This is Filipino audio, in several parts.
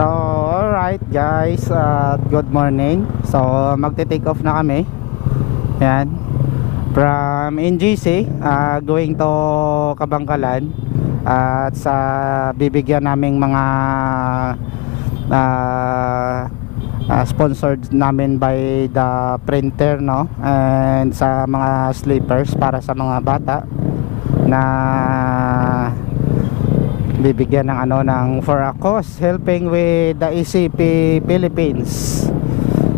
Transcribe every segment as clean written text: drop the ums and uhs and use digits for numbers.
So, alright guys, good morning. So, magte-take off na kami. Yan. From NGC, going to Kabangkalan. At sa bibigyan naming mga sponsored namin by the printer, no? And sa mga sleepers para sa mga bata na bibigyan ng ng for a cause helping with the ECP Philippines.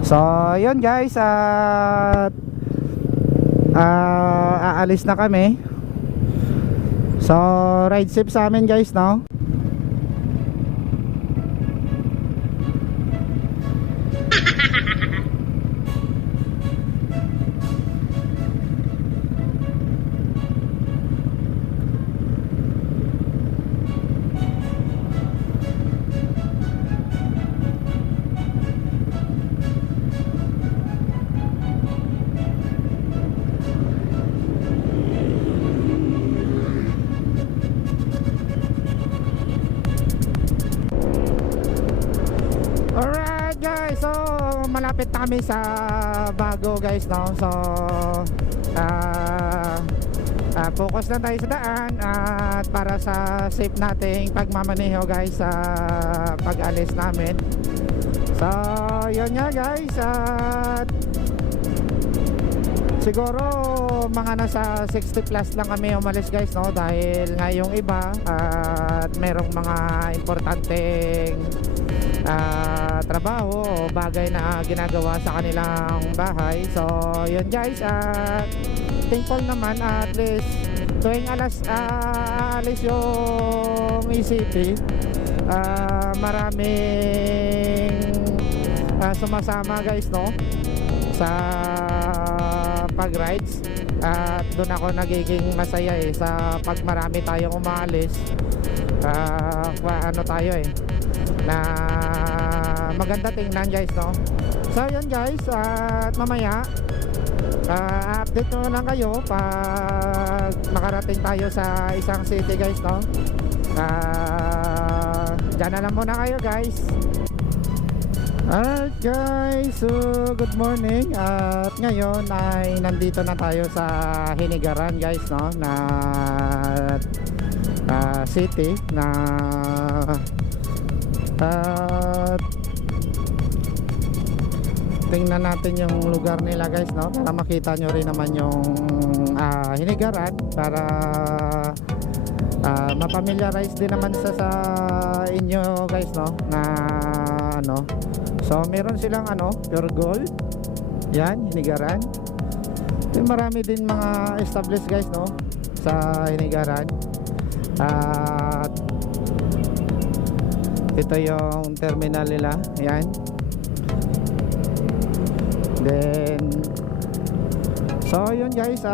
So yun guys, at aalis na kami. So ride safe sa amin guys, no? Alright guys, so malapit na kami sa Bago guys, no? So focus lang tayo sa daan at para sa safe nating pagmamaneho guys sa pag-alis namin. So yun nga guys, at siguro mga nasa 60 plus lang kami umalis guys, no? Dahil nga yung iba at merong mga importanteng trabaho o bagay na ginagawa sa kanilang bahay. So yun guys, thankful naman at least tuwing alis yung ECP, maraming sumasama guys, no? Sa pag-rides. At doon ako nagiging masaya sa pag marami tayong umaalis. Ano tayo na maganda tingnan guys, no? So yun guys, at mamaya update ko lang kayo pag makarating tayo sa isang city guys, no? Dyan na lang muna kayo guys. Alright guys, so good morning. At ngayon ay nandito na tayo sa Hinigaran guys, no? Na city na tingnan natin yung lugar nila guys, no? Para makita nyo rin naman yung Hinigaran, para mapamiliarize din naman sa inyo guys, no? Na so meron silang pure gold. Yan, Hinigaran. Marami din mga established guys, no? Sa Hinigaran. At ito yung terminal nila. Yan. Then so yun guys,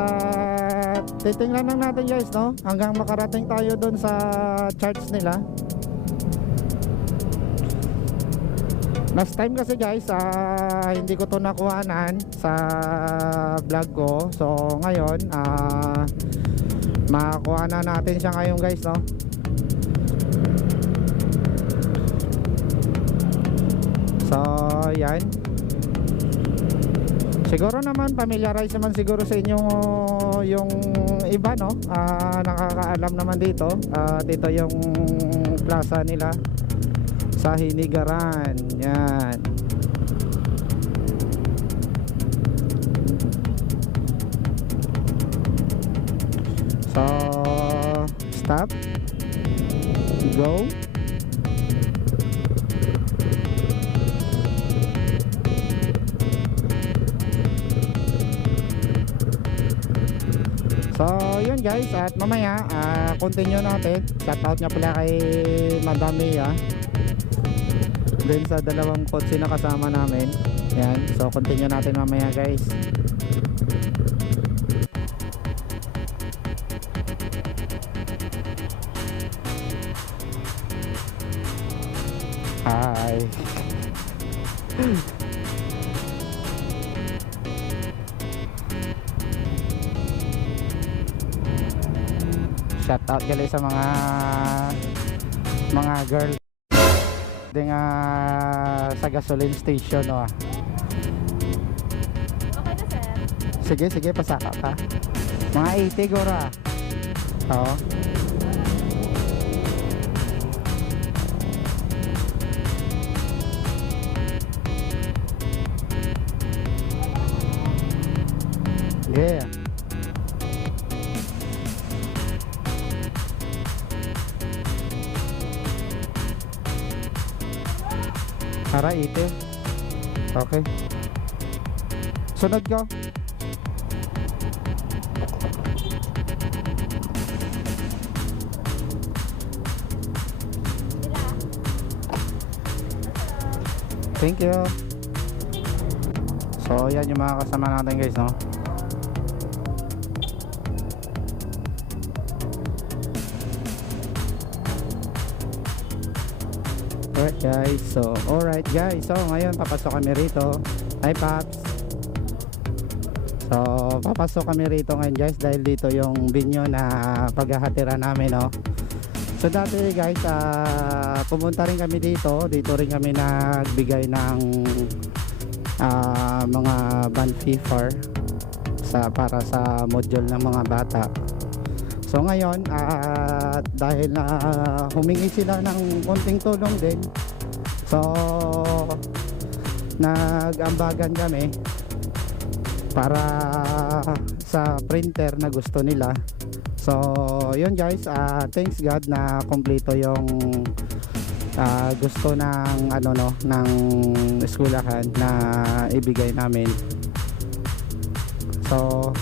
titingnan lang natin guys, no? Hanggang makarating tayo dun sa charts nila. Last time kasi guys, hindi ko to nakuhanan sa vlog ko. So ngayon makakuha na natin siya ngayon guys, no? So yan. Siguro naman familiarize naman siguro sa inyo yung iba, no? Nakakaalam naman dito. Dito yung plaza nila sa Hinigaran. Yan. So stop, go. So yun guys, at mamaya continue natin. Shoutout nga pala kay Madam Mia din sa dalawang kotse na kasama namin. Yan, so continue natin mamaya guys. Hi. Shout out gali sa mga girl. Di nga sa gasoline station no ah. Okay na, sir. Sige, sige, pasaka ka. Mga 80 gora. Oo. Yeah. Para 80. Okay. Sunod ko. Thank you. So, yan yung mga kasama natin guys, no? Alright guys, so ngayon papasok kami rito. Hi Paps. So papasok kami rito ngayon guys dahil dito yung binyo na paghahatira namin, no. So dati guys, pumunta rin kami dito rin kami nagbigay ng mga band fee para sa module ng mga bata. So ngayon, dahil na humingi sila ng konting tulong din, so nag-ambagan kami para sa printer na gusto nila. So yun guys, thanks God na kompleto yung gusto ng ng eskwelahan na ibigay namin. So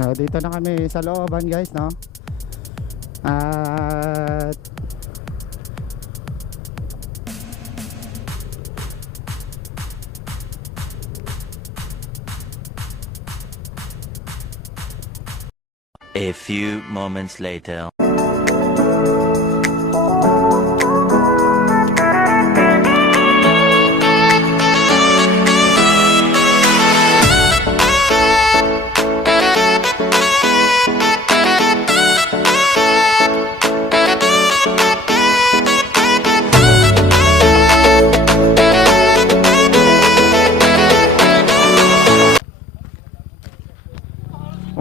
So dito na kami sa looban guys, no. At a few moments later.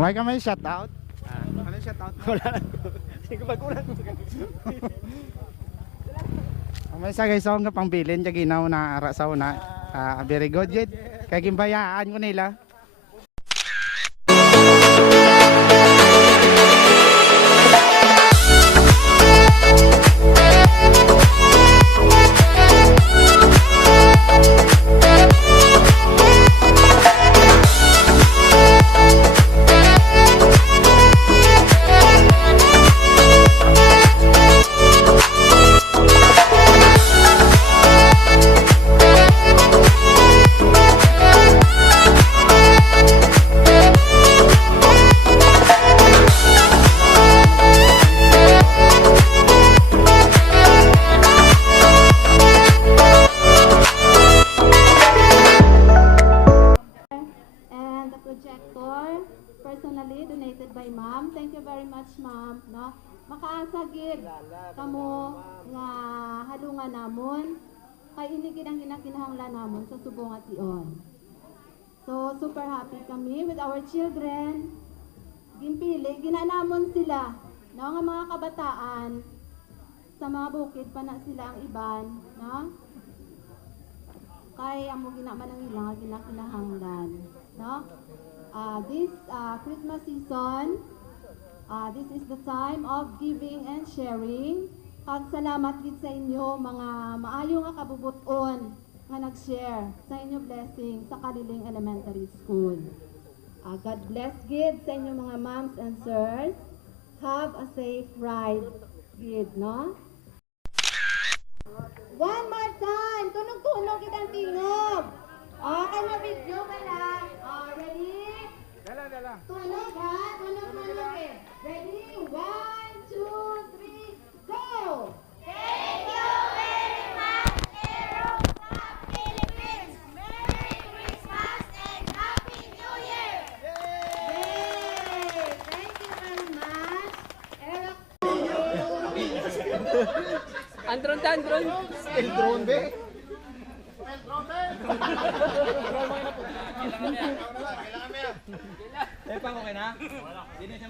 okay ka may shoutout? Ano yung shoutout? Wala. Sige ba kulang. May sa guys nga pangbilin kay ginaw na ara sa una. Very good jud. Kay gimbayaan ko nila. Personally donated by ma'am. Thank you very much ma'am, no. Makaasagid kamo nga halungan namon kay ini gid ang ginakinahanglan namon sa subong at iyon. So super happy kami with our children. Ginpili ginanamon sila, no, nga mga kabataan sa mga bukid pa na sila ang iban, no. Kay amo ginaman ang ilang ginakinahanglan, no. This Christmas season, This is the time of giving and sharing. Kag salamat gid sa inyo mga maayo nga kabubuton nga nag-share sa inyo blessing sa Kaliling Elementary School. God bless gid sa inyo mga moms and sirs. Have a safe ride gid, no? One more time! Tunog-tunog gid ang tingog! Okay, ma-video ka lang. Ready? Dala. Tunog ha? Tunog eh. Ready? 1, 2, 3, go! Thank you very much, Aero Club Philippines. Merry Christmas and Happy New Year! Yay! Thank you very much. Eric. Andron. El drone be. Eh, pang okay na? Hindi na siya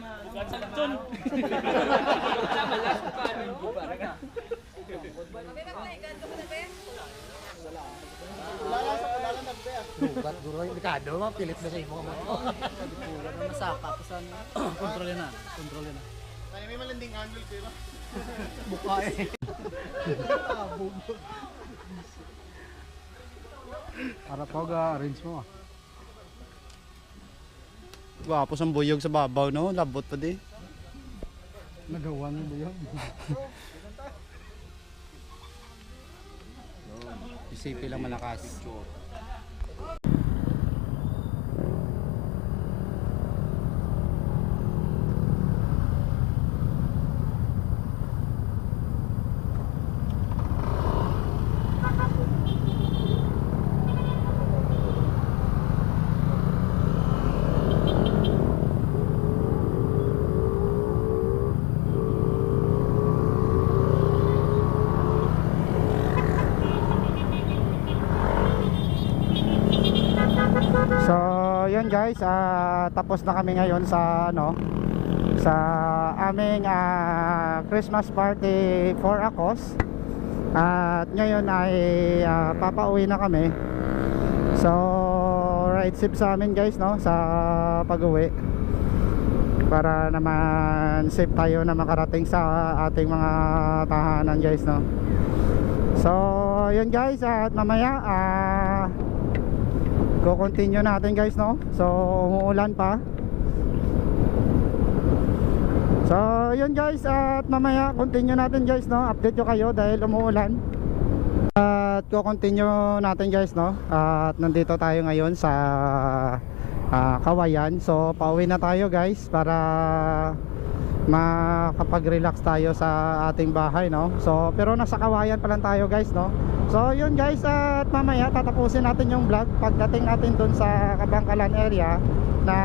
Bukat guro yung dekado, mapilit na sa imo mo. Kontrolin na. Kaya may malanding angle ko yun. Buka eh. Para po ga-arrange mo. Gwapos ang buyog sa babaw, no? Labot pa di. Nagawa mo ba yun? Isipin lang malakas. So, yun guys, tapos na kami ngayon sa sa aming Christmas party for Akos. At ngayon ay papauwi na kami. So, ride safe sa amin guys, sa pag-uwi. Para naman safe tayo na makarating sa ating mga tahanan guys, So, yun guys, at mamaya continue natin guys, So, umuulan pa. So, yun guys, at mamaya continue natin guys, Update ko kayo dahil umuulan. At continue natin guys, At nandito tayo ngayon sa Kawayan. So, pauwi na tayo guys para makapag-relax tayo sa ating bahay, So, pero nasa Kawayan pa lang tayo guys, So, yun guys, at mamaya tatapusin natin yung vlog pagdating natin dun sa Kabangkalan area na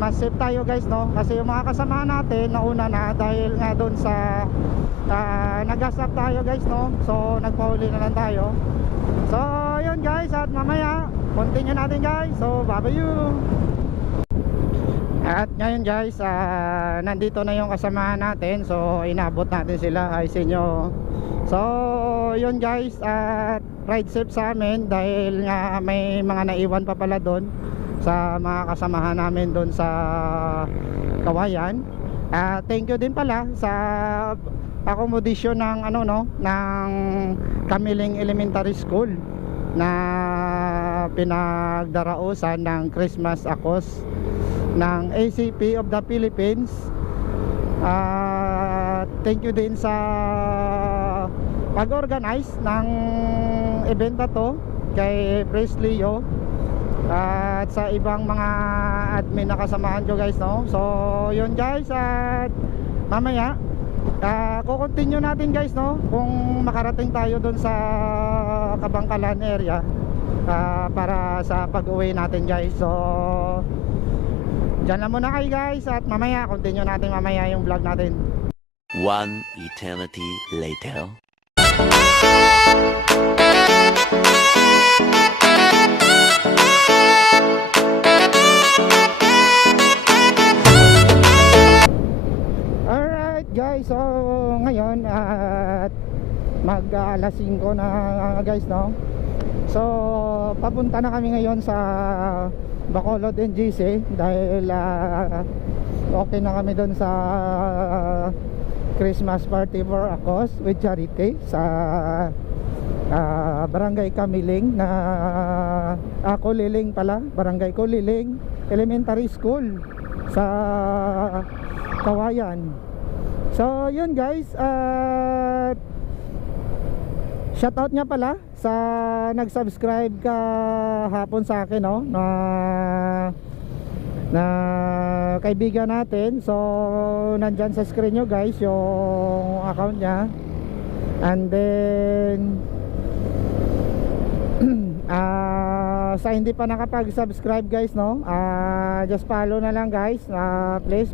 mas safe tayo guys, Kasi yung mga kasama natin nauna na dahil nga dun sa nag-gas up tayo guys, So, nagpauli na lang tayo. So, yun guys, at mamaya continue natin guys. So, bye-bye you. At ngayon guys, nandito na yung kasamahan natin. So, inabot natin sila. Ay sinyo. So, yun guys, at ride safe sa amin dahil nga may mga naiwan pa pala doon sa mga kasamahan namin doon sa Kawayan. Thank you din pala sa accommodation ng ng Kamiling Elementary School na pinagdarausan ng Christmas Akos ng ACP of the Philippines. Thank you din sa pag-organize ng event na to kay Presley at sa ibang mga admin na kasamahan ko guys, So yun guys, at mamaya kukontinue natin guys, kung makarating tayo dun sa Kabangkalan area para sa pag-uwi natin guys. So dyan lang muna kayo guys, at mamaya continue natin mamaya yung vlog natin. One eternity later. Alright guys, so ngayon at mag-alas 5 na guys, So papunta na kami ngayon sa Bacolod and GC dahil okay na kami doon sa Christmas party for a cause with charity sa Barangay Kamiling na Kuliling pala, Barangay Kuliling Elementary School sa Kawayan. So yun guys, shoutout nga pala sa nag-subscribe ka hapon sa akin, no, na kaibigan natin. So nandyan sa screen nyo guys yung account niya. And then sa hindi pa nakapag-subscribe guys, no, just follow na lang guys. Please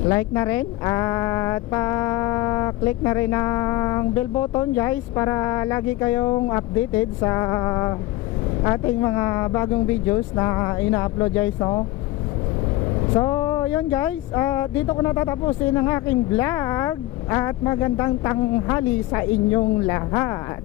like na rin at pa-click na rin ang bell button guys para lagi kayong updated sa ating mga bagong videos na ina-upload guys, no. So yun guys, dito ko natatapusin ang aking vlog at magandang tanghali sa inyong lahat.